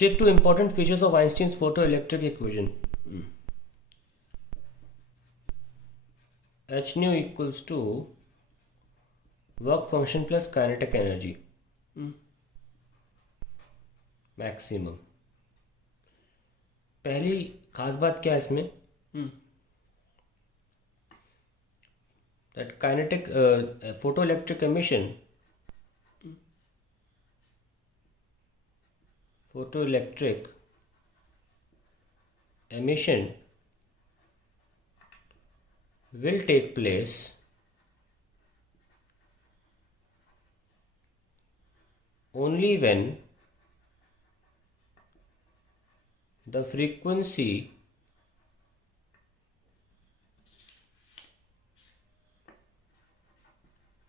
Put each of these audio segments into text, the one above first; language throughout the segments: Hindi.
Stick to important features of Einstein's photoelectric equation. H nu equals to work function plus kinetic energy maximum. पहली खास बात क्या है इसमें, that kinetic photoelectric emission will take place only when the frequency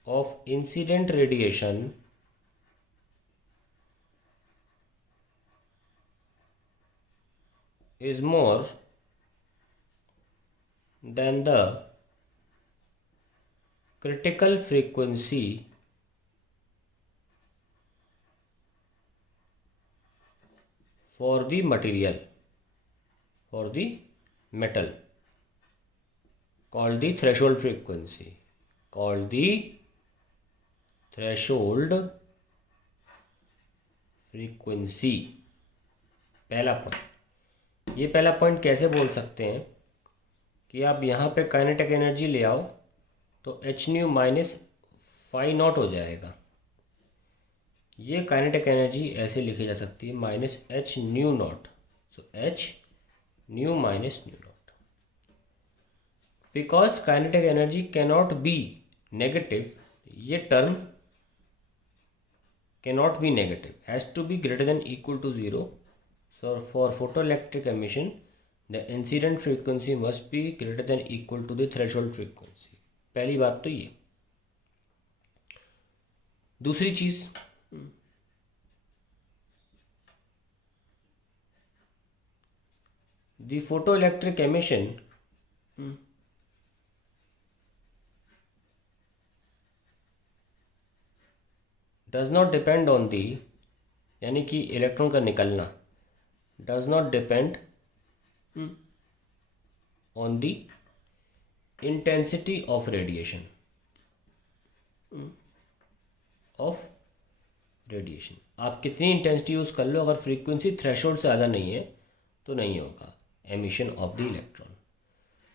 of incident radiation is more than the critical frequency for the material, for the metal, called the threshold frequency, पहला पॉइंट. ये पहला पॉइंट कैसे बोल सकते हैं कि आप यहाँ पे काइनेटिक एनर्जी ले आओ तो H nu minus phi naught हो जाएगा. ये काइनेटिक एनर्जी ऐसे लिखी जा सकती है minus h nu naught. So h nu minus nu naught, because kinetic energy cannot be negative. ये term cannot be negative, has to be greater than equal to zero. So for photoelectric emission the incident frequency must be greater than equal to the threshold frequency. पहली बात तो ये. दूसरी चीज़, the photoelectric emission does not depend on the, यानी कि इलेक्ट्रॉन का निकलना does not depend on the intensity of radiation. आप कितनी इंटेंसिटी यूज़ कर लो, अगर फ्रीक्वेंसी थ्रेशोल्ड से ज़्यादा नहीं है तो नहीं होगा emission of the electron.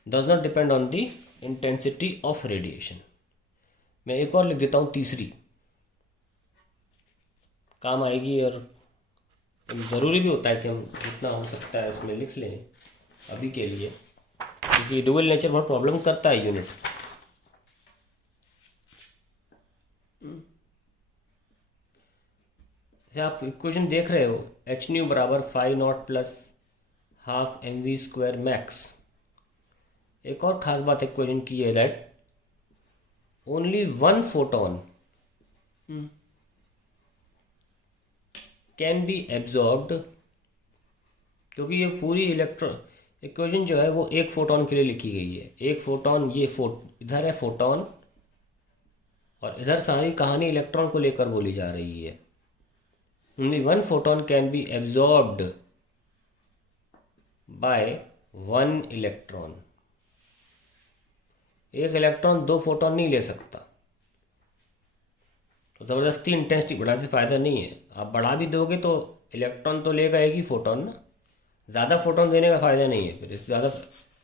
Does not depend on the intensity of radiation. मैं एक और लिख देता हूँ, तीसरी काम आएगी और ज़रूरी भी होता है कि हम जितना हो सकता है इसमें लिख लें अभी के लिए, क्योंकि डुअल नेचर बहुत प्रॉब्लम करता है यूनिट. जैसे आप इक्वेशन देख रहे हो, एच न्यू बराबर phi naught plus half M V square max. एक और ख़ास बात इक्वेशन की है that only one photon can be absorbed, क्योंकि ये पूरी इलेक्ट्रॉन इक्वेशन जो है वो एक फोटोन के लिए लिखी गई है. एक फोटोन, ये इधर है फोटोन और इधर सारी कहानी इलेक्ट्रॉन को लेकर बोली जा रही है. Only one photon can be absorbed by one electron. एक इलेक्ट्रॉन दो फोटोन नहीं ले सकता, तो ज़बरदस्ती इंटेंसिटी बढ़ाने से फ़ायदा नहीं है. आप बढ़ा भी दोगे तो इलेक्ट्रॉन तो लेगा एक ही फोटोन ना, ज़्यादा फोटोन देने का फ़ायदा नहीं है. फिर इससे ज़्यादा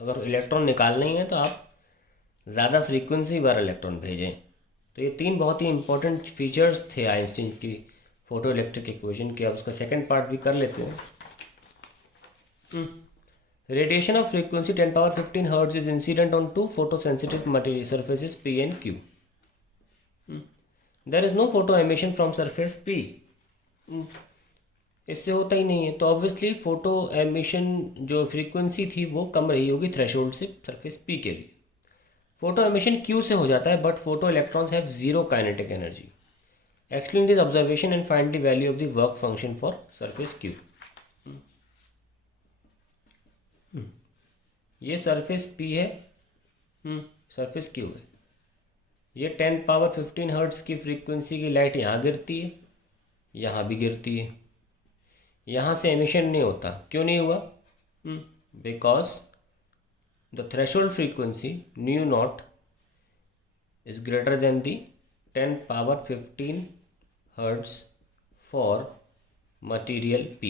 अगर इलेक्ट्रॉन निकालना ही है तो आप ज़्यादा फ्रीक्वेंसी वाला इलेक्ट्रॉन भेजें. तो ये तीन बहुत ही इंपॉर्टेंट फीचर्स थे आइंस्टीन की फोटोइलेक्ट्रिक इक्वेशन के. अब उसका सेकेंड पार्ट भी कर लेते हैं. Radiation of frequency 10 power 15 Hz is incident on two photosensitive material surfaces P and Q. There is no photo emission from surface P. इससे होता ही नहीं है, तो ऑब्वियसली फोटो एमिशन जो फ्रीक्वेंसी थी वो कम रही होगी थ्रेशोल्ड से सरफेस P के लिए. फोटो एमिशन Q से हो जाता है, but photo electrons have zero kinetic energy. Explain this observation and find the value of the work function for surface Q. ये सरफेस P है, सरफेस Q है. ये 10 पावर 15 हर्ट्ज़ की फ्रीक्वेंसी की लाइट यहाँ गिरती है, यहाँ भी गिरती है. यहाँ से एमिशन नहीं होता। क्यों नहीं हुआ? Because the threshold frequency new not is greater than the 10^15 hertz for material P।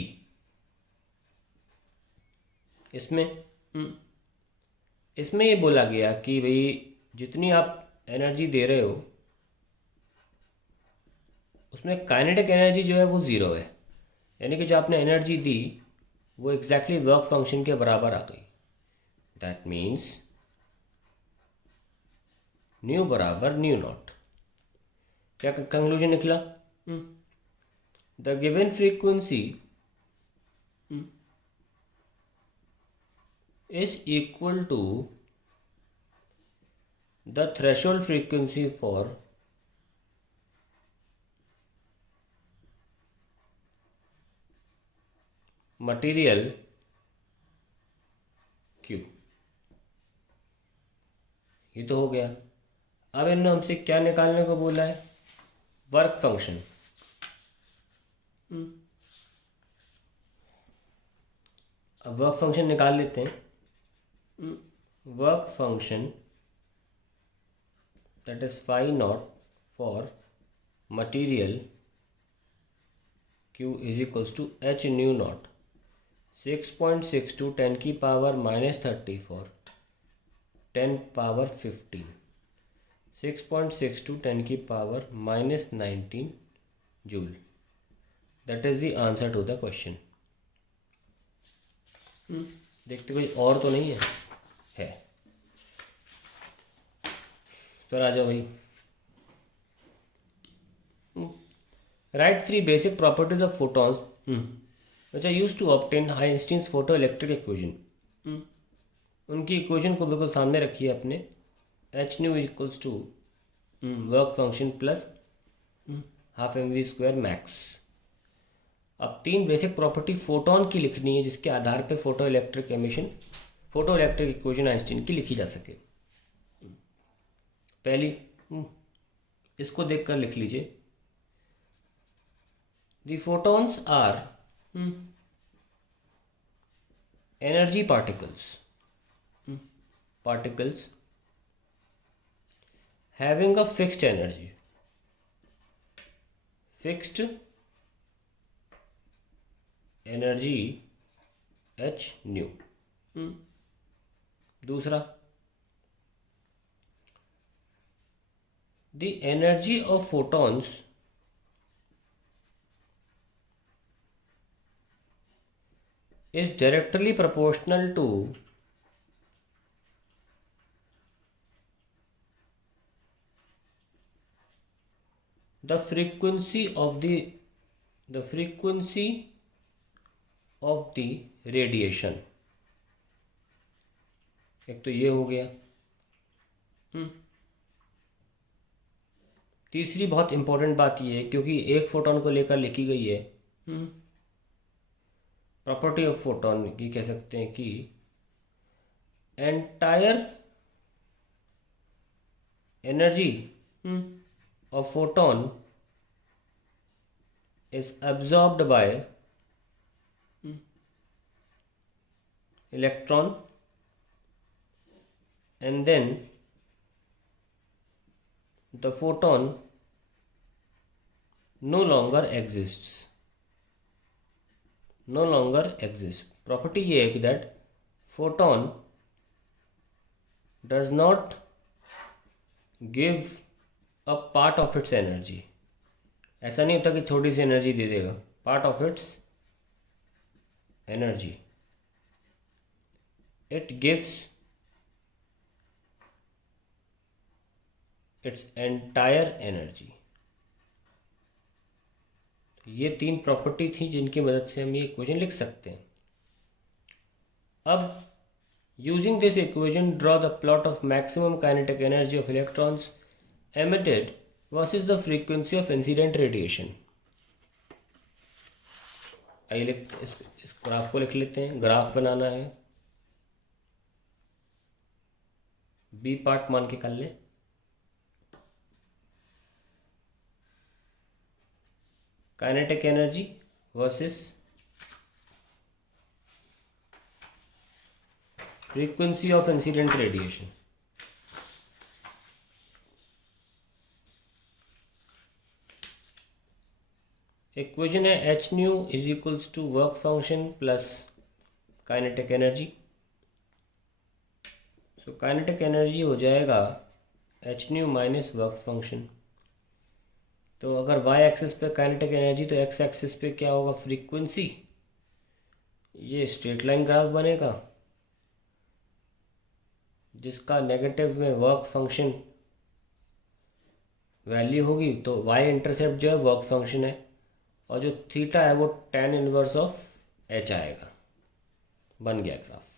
इसमें ये बोला गया कि भाई जितनी आप एनर्जी दे रहे हो उसमें काइनेटिक एनर्जी जो है वो ज़ीरो है, यानी कि जो आपने एनर्जी दी वो एग्जैक्टली वर्क फंक्शन के बराबर आ गई। दैट मीन्स न्यू बराबर न्यू नॉट। क्या कंक्लूजन निकला? The given frequency is equal to the threshold frequency for material Q। ये तो हो गया। अब इन्होंने हमसे क्या निकालने को बोला है? Work function. अब वर्क फंक्शन निकाल लेते हैं। Work function that is phi naught for material Q is equals to h nu naught 6.62 10 की पावर -34 10 पावर 15 6.62 10 की power -19 joule. That is the answer to the question. देखते कोई और तो नहीं है। फिर आ जाओ भाई। Right 3 basic properties of photons which are used to obtain Einstein's photoelectric equation। उनकी इक्वेशन को बिल्कुल सामने रखिए अपने। H nu equals to work function plus ½ mv² max. अब 3 बेसिक प्रॉपर्टी फोटोन की लिखनी है जिसके आधार पे फोटो इलेक्ट्रिक इक्वेशन आइंस्टीन की लिखी जा सके। पहली इसको देखकर लिख लीजिए। The photons are energy particles having a fixed energy h nu। दूसरा, the energy of photons is directly proportional to the frequency of the radiation। एक तो ये हो गया। तीसरी बहुत इंपॉर्टेंट बात ये है, क्योंकि एक फोटोन को लेकर लिखी गई है, प्रॉपर्टी ऑफ फोटोन की कह सकते हैं कि entire energy of photon is absorbed by electron and then the photon no longer exists। Property ये है कि that photon does not give a part of its energy। ऐसा नहीं होता कि छोटी सी एनर्जी दे देगा, part of its energy. It gives its entire energy. ये 3 प्रॉपर्टी थी जिनकी मदद से हम ये इक्वेशन लिख सकते हैं। अब using this equation draw the plot of maximum kinetic energy of electrons emitted versus the frequency of incident radiation. आइए इस ग्राफ को लिख लेते हैं। ग्राफ बनाना है, बी पार्ट मान के कर ले। Kinetic energy versus frequency of incident radiation. Equation है h nu is equals to work function plus kinetic energy. So kinetic energy हो जाएगा h nu minus work function. तो अगर वाई एक्सिस पे काइनेटिक एनर्जी तो एक्स एक्सिस पे क्या होगा, फ्रीक्वेंसी। ये स्ट्रेट लाइन ग्राफ बनेगा जिसका नेगेटिव में वर्क फंक्शन वैल्यू होगी, तो वाई इंटरसेप्ट जो है वर्क फंक्शन है, और जो थीटा है वो tan इनवर्स ऑफ एच आएगा। बन गया ग्राफ।